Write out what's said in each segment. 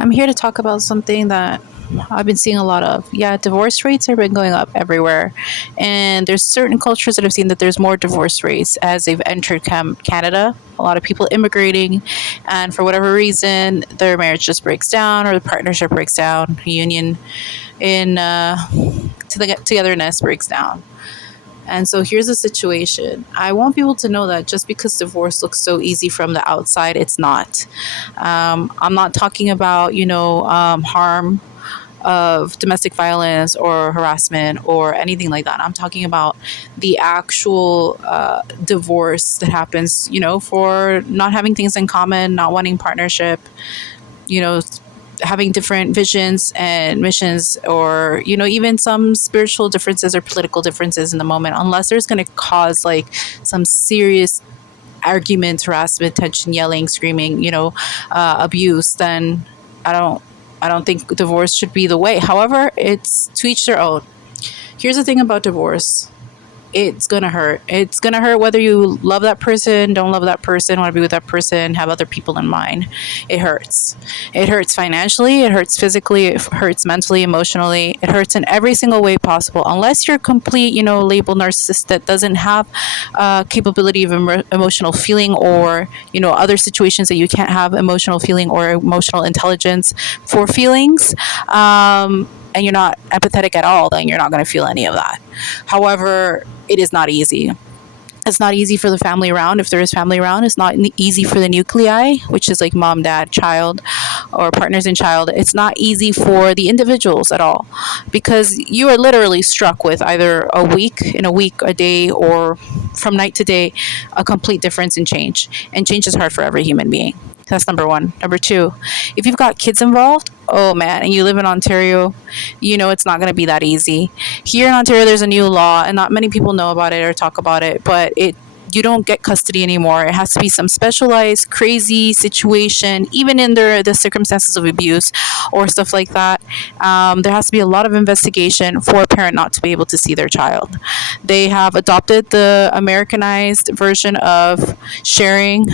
I'm here to talk about something that I've been seeing a lot of. Yeah, divorce rates have been going up everywhere. And there's certain cultures that have seen that there's more divorce rates as they've entered Canada. A lot of people immigrating, and for whatever reason, their marriage just breaks down or the partnership breaks down, union in to the togetherness breaks down. And so here's the situation. I want people to know that just because divorce looks so easy from the outside, it's not. I'm not talking about, harm of domestic violence or harassment or anything like that. I'm talking about the actual divorce that happens, for not having things in common, not wanting partnership, you know, having different visions and missions, or even some spiritual differences or political differences in the moment, unless there's going to cause like some serious arguments, harassment, tension, yelling, screaming, abuse, then i don't I don't think divorce should be the way. However, it's to each their own. Here's the thing about divorce: it's gonna hurt. It's gonna hurt whether you love that person, don't love that person, want to be with that person, have other people in mind. It hurts. It hurts financially, it hurts physically, it hurts mentally, emotionally, it hurts in every single way possible. Unless you're a complete, label narcissist that doesn't have capability of emotional feeling, or, other situations that you can't have emotional feeling or emotional intelligence for feelings. And you're not empathetic at all, then you're not going to feel any of that. However, it is not easy. It's not easy for the family around. If there is family around, it's not easy for the nuclei, which is like mom, dad, child, or partners in child. It's not easy for the individuals at all, because you are literally struck with either a week, a day, or from night to day, a complete difference in change. And change is hard for every human being. That's number one. Number two, if you've got kids involved, oh man, and you live in Ontario, it's not going to be that easy. Here in Ontario, there's a new law, and not many people know about it or talk about it, but you don't get custody anymore. It has to be some specialized, crazy situation, even in the circumstances of abuse or stuff like that. There has to be a lot of investigation for a parent not to be able to see their child. They have adopted the Americanized version of sharing.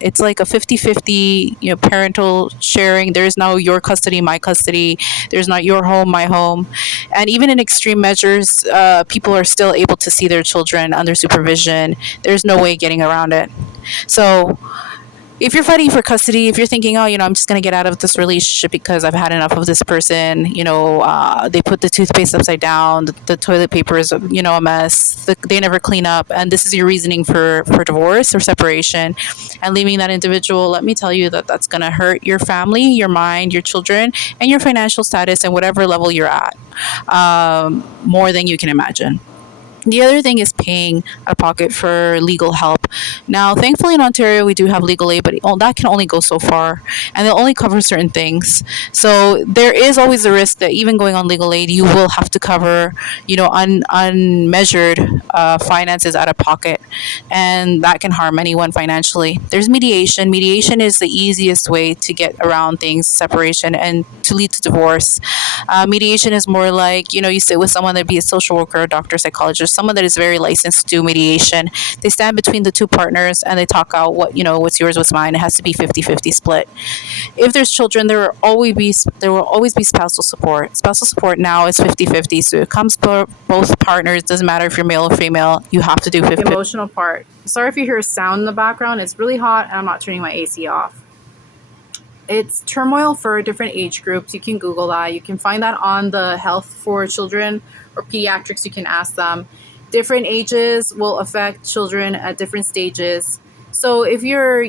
It's like a 50-50, parental sharing. There's no your custody, my custody. There's not your home, my home. And even in extreme measures, people are still able to see their children under supervision. There's no way getting around it. So if you're fighting for custody, if you're thinking, oh, I'm just going to get out of this relationship because I've had enough of this person, they put the toothpaste upside down, the toilet paper is, a mess, they never clean up, and this is your reasoning for divorce or separation and leaving that individual, let me tell you that that's going to hurt your family, your mind, your children, and your financial status and whatever level you're at, more than you can imagine. The other thing is paying out of pocket for legal help. Now, thankfully in Ontario, we do have legal aid, but that can only go so far, and they'll only cover certain things. So there is always the risk that even going on legal aid, you will have to cover, unmeasured finances out of pocket, and that can harm anyone financially. There's mediation. Mediation is the easiest way to get around things, separation, and to lead to divorce. Mediation is more like, you sit with someone, that'd be a social worker, a doctor, psychologist, someone that is very licensed to do mediation. They stand between the two partners and they talk out what's yours, what's mine. It has to be 50-50 split. If there's children, there will always be spousal support. Spousal support now is 50-50, so it comes for both partners. Doesn't matter if you're male or female, you have to do 50. Emotional part. Sorry if you hear a sound in the background. It's really hot and I'm not turning my AC off. It's turmoil for different age groups. You can Google that. You can find that on the Health for Children or Pediatrics. You can ask them. Different ages will affect children at different stages. So if you're,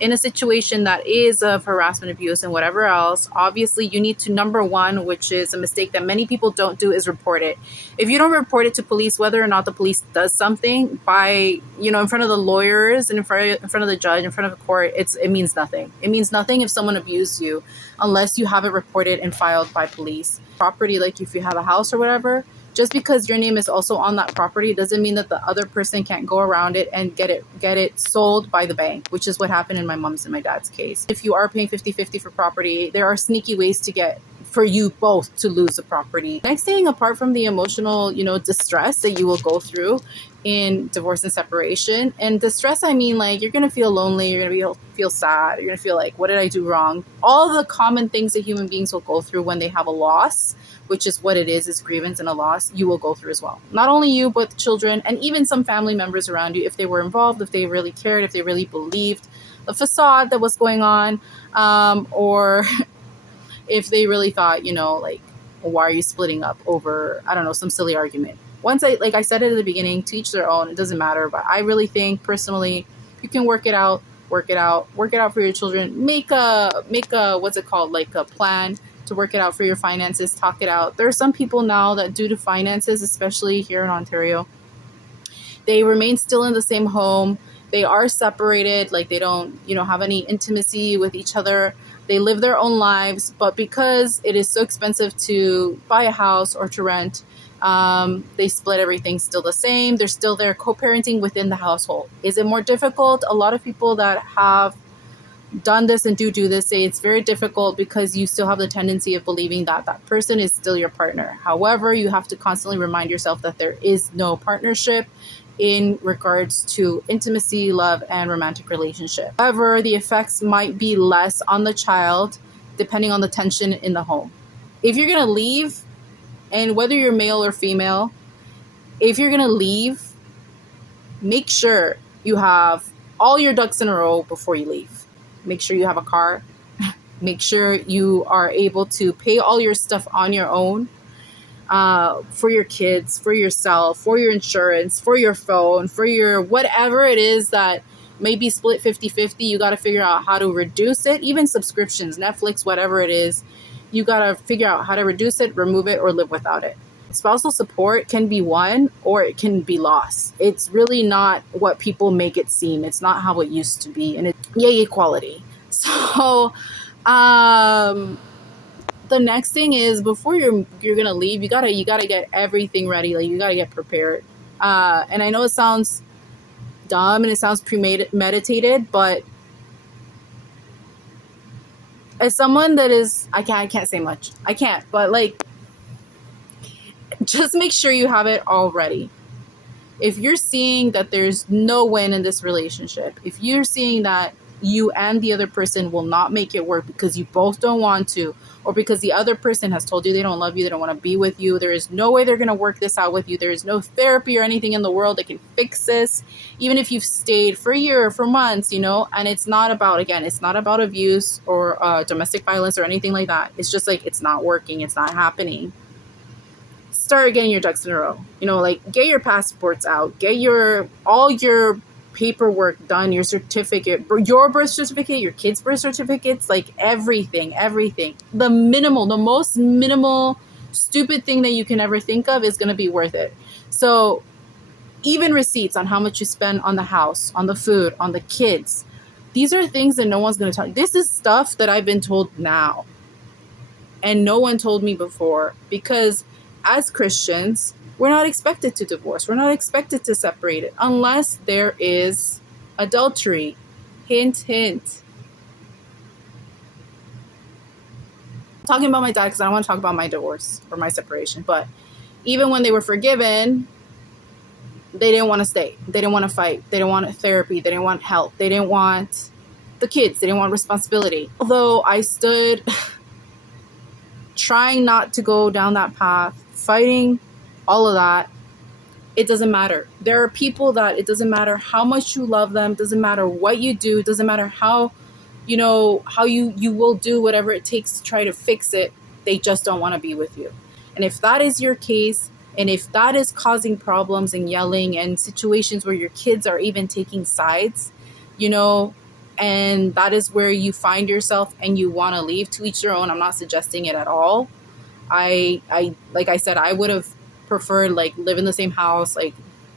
in a situation that is of harassment, abuse, and whatever else, obviously you need to, number one, which is a mistake that many people don't do, is report it. If you don't report it to police, whether or not the police does something by, in front of the lawyers and in front of the judge, in front of the court, it means nothing. It means nothing if someone abused you unless you have it reported and filed by police. Property, like if you have a house or whatever, just because your name is also on that property doesn't mean that the other person can't go around it and get it sold by the bank, which is what happened in my mom's and my dad's case. If you are paying 50-50 for property, there are sneaky ways to get for you both to lose the property. Next thing, apart from the emotional, distress that you will go through, in divorce and separation. And distress, I mean, like, you're gonna feel lonely, you're gonna feel sad, you're gonna feel like, what did I do wrong? All the common things that human beings will go through when they have a loss, which is what it is grievance and a loss, you will go through as well. Not only you, but the children and even some family members around you, if they were involved, if they really cared, if they really believed the facade that was going on, or if they really thought, like, why are you splitting up over, I don't know, some silly argument. Once like I said it at the beginning, to each their own, it doesn't matter. But I really think personally, you can work it out for your children. Make a, what's it called? Like a plan to work it out for your finances, talk it out. There are some people now that, due to finances, especially here in Ontario, they remain still in the same home. They are separated, like they don't, have any intimacy with each other. They live their own lives, but because it is so expensive to buy a house or to rent, they split everything still the same. They're still there co-parenting within the household. Is it more difficult? A lot of people that have done this and do this say it's very difficult because you still have the tendency of believing that that person is still your partner. However, you have to constantly remind yourself that there is no partnership in regards to intimacy, love, and romantic relationship. However, the effects might be less on the child depending on the tension in the home. If you're going to leave, and whether you're male or female, if you're going to leave, make sure you have all your ducks in a row before you leave. Make sure you have a car. Make sure you are able to pay all your stuff on your own, for your kids, for yourself, for your insurance, for your phone, for your whatever it is that may be split 50-50. You got to figure out how to reduce it. Even subscriptions, Netflix, whatever it is, you got to figure out how to reduce it, remove it, or live without it. Spousal support can be won or it can be lost. It's really not what people make it seem. It's not how it used to be. And it's yay equality. So the next thing is, before you're gonna leave, you gotta get everything ready. Like, you gotta get prepared. And I know it sounds dumb and it sounds premeditated, but as someone that is, I can't say much. I can't, but like, just make sure you have it all ready. If you're seeing that there's no win in this relationship, if you're seeing that you and the other person will not make it work because you both don't want to, or because the other person has told you they don't love you, they don't want to be with you, there is no way they're going to work this out with you, there is no therapy or anything in the world that can fix this, even if you've stayed for a year or for months, and it's not about, again, it's not about abuse or domestic violence or anything like that. It's just like, it's not working, it's not happening. Start getting your ducks in a row. Like, get your passports out, get all your paperwork done, your certificate, your birth certificate, your kids' birth certificates, like everything. The most minimal, stupid thing that you can ever think of is going to be worth it. So even receipts on how much you spend on the house, on the food, on the kids, these are things that no one's going to tell you. This is stuff that I've been told now and no one told me before, because as Christians, we're not expected to divorce. We're not expected to separate it unless there is adultery. Hint, hint. I'm talking about my dad because I don't want to talk about my divorce or my separation. But even when they were forgiven, they didn't want to stay. They didn't want to fight. They didn't want therapy. They didn't want help. They didn't want the kids. They didn't want responsibility. Although I stood trying not to go down that path, fighting all of that, it doesn't matter. There are people that it doesn't matter how much you love them, doesn't matter what you do, doesn't matter how you will do whatever it takes to try to fix it. They just don't want to be with you. And if that is your case, and if that is causing problems and yelling and situations where your kids are even taking sides, and that is where you find yourself and you want to leave, to each their own. I'm not suggesting it at all. I like I said, I would have preferred, like, live in the same house, like,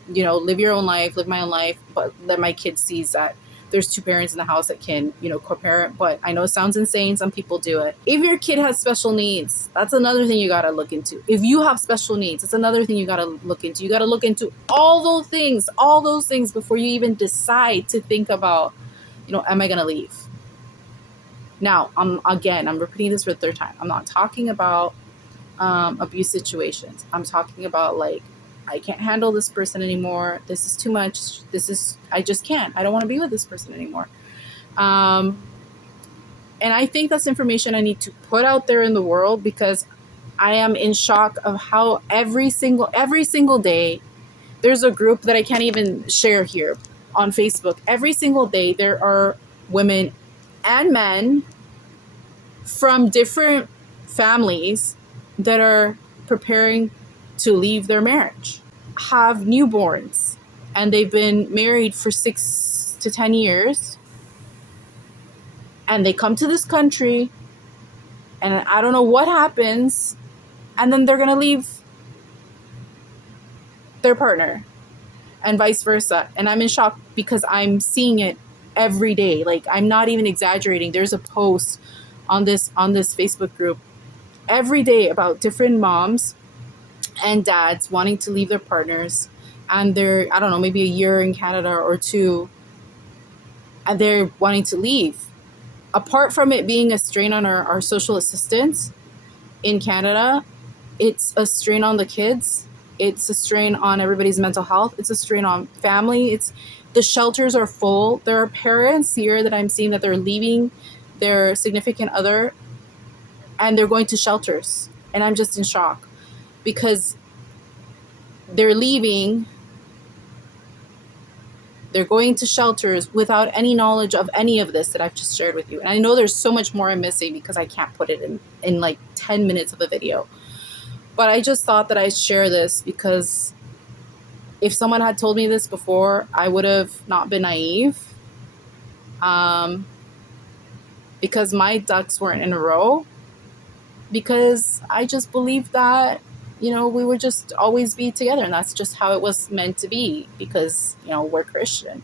live your own life, live my own life, but let my kid sees that there's two parents in the house that can, co-parent. But I know it sounds insane. Some people do it. If your kid has special needs, that's another thing you got to look into. If you have special needs, it's another thing you got to look into. You got to look into all those things before you even decide to think about, am I going to leave? Now, I'm repeating this for the third time. I'm not talking about abuse situations. I'm talking about, like, I can't handle this person anymore. This is too much. I just can't. I don't want to be with this person anymore. Um, and I think that's information I need to put out there in the world, because I am in shock of how every single day there's a group that I can't even share here on Facebook. Every single day there are women and men from different families that are preparing to leave their marriage, have newborns, and they've been married for 6 to 10 years, and they come to this country, and I don't know what happens, and then they're gonna leave their partner, and vice versa. And I'm in shock because I'm seeing it every day. Like, I'm not even exaggerating. There's a post on this Facebook group every day about different moms and dads wanting to leave their partners, and they're, I don't know, maybe a year in Canada or two, and they're wanting to leave. Apart from it being a strain on our social assistance in Canada, it's a strain on the kids. It's a strain on everybody's mental health. It's a strain on family. The shelters are full. There are parents here that I'm seeing that they're leaving their significant other and they're going to shelters. And I'm just in shock because they're leaving. They're going to shelters without any knowledge of any of this that I've just shared with you. And I know there's so much more I'm missing because I can't put it in like 10 minutes of a video. But I just thought that I'd share this because if someone had told me this before, I would have not been naive. Because my ducks weren't in a row. Because I just believed that, we would just always be together. And that's just how it was meant to be because, we're Christian.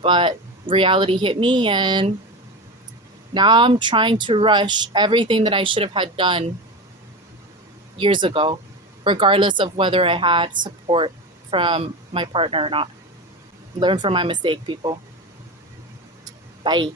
But reality hit me, and now I'm trying to rush everything that I should have had done years ago, regardless of whether I had support from my partner or not. Learn from my mistake, people. Bye.